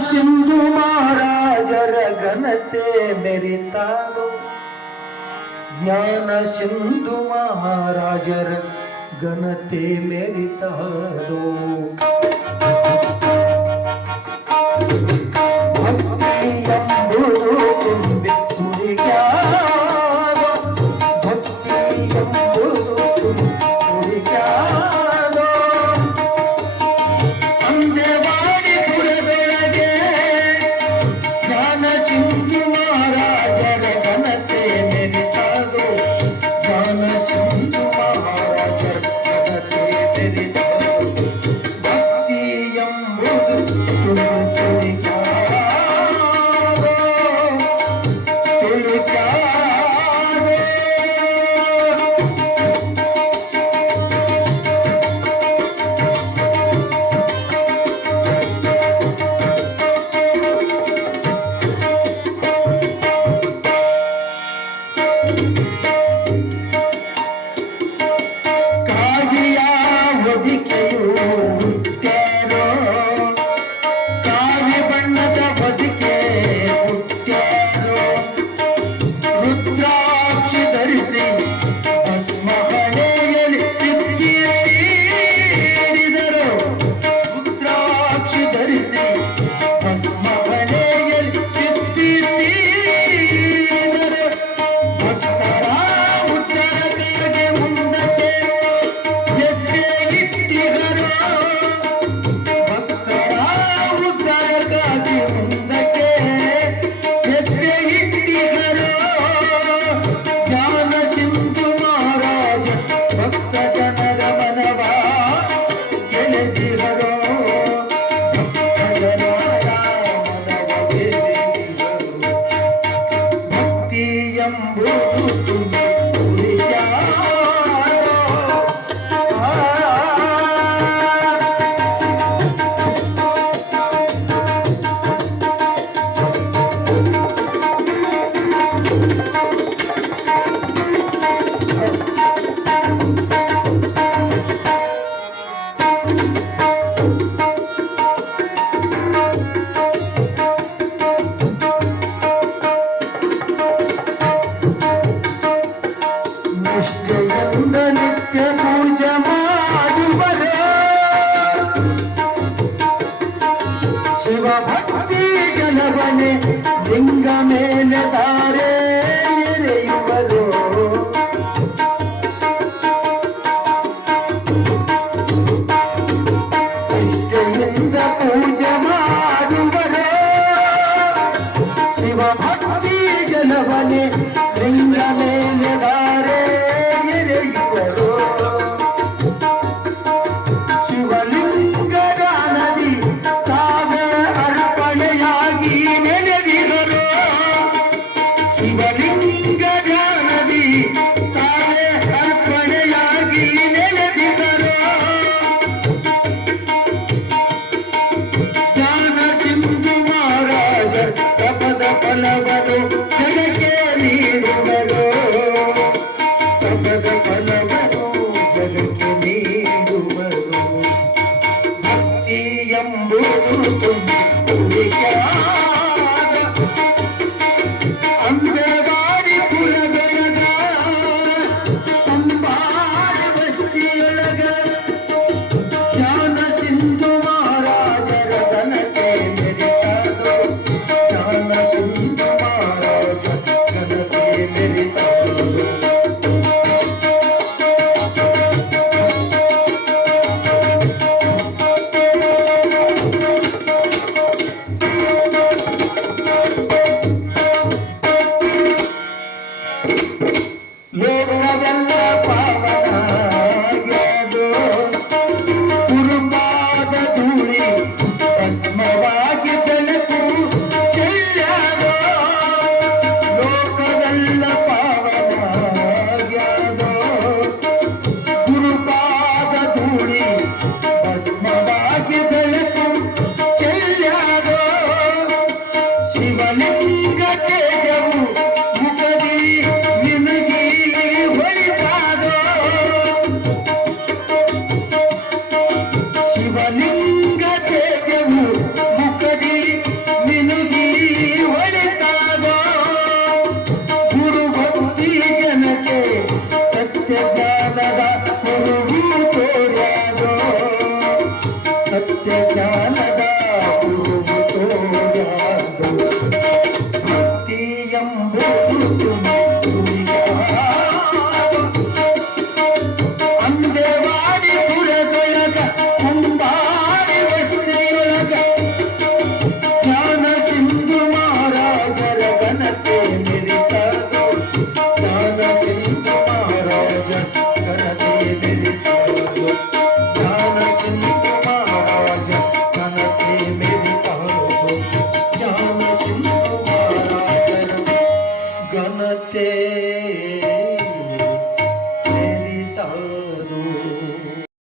सिंधु महाराज रगनते मेरे तारो ज्ञान सिंधु महाराज रगनते मेरी तारो Balas நம்பிக்கை गे ಲಿಂಗ ಮೇಲೆ ತಾರೆ ಎರೆಯುವರು ನಿಷ್ಠೆಯಿಂದ ಪೂಜೆ ಮಾಡುವರು. ಶಿವಭಕ್ತಿ ಜನವನೆ ಲಿಂಗ ಮೇಲೆ রে গাতে যাব মুটা দিয়ে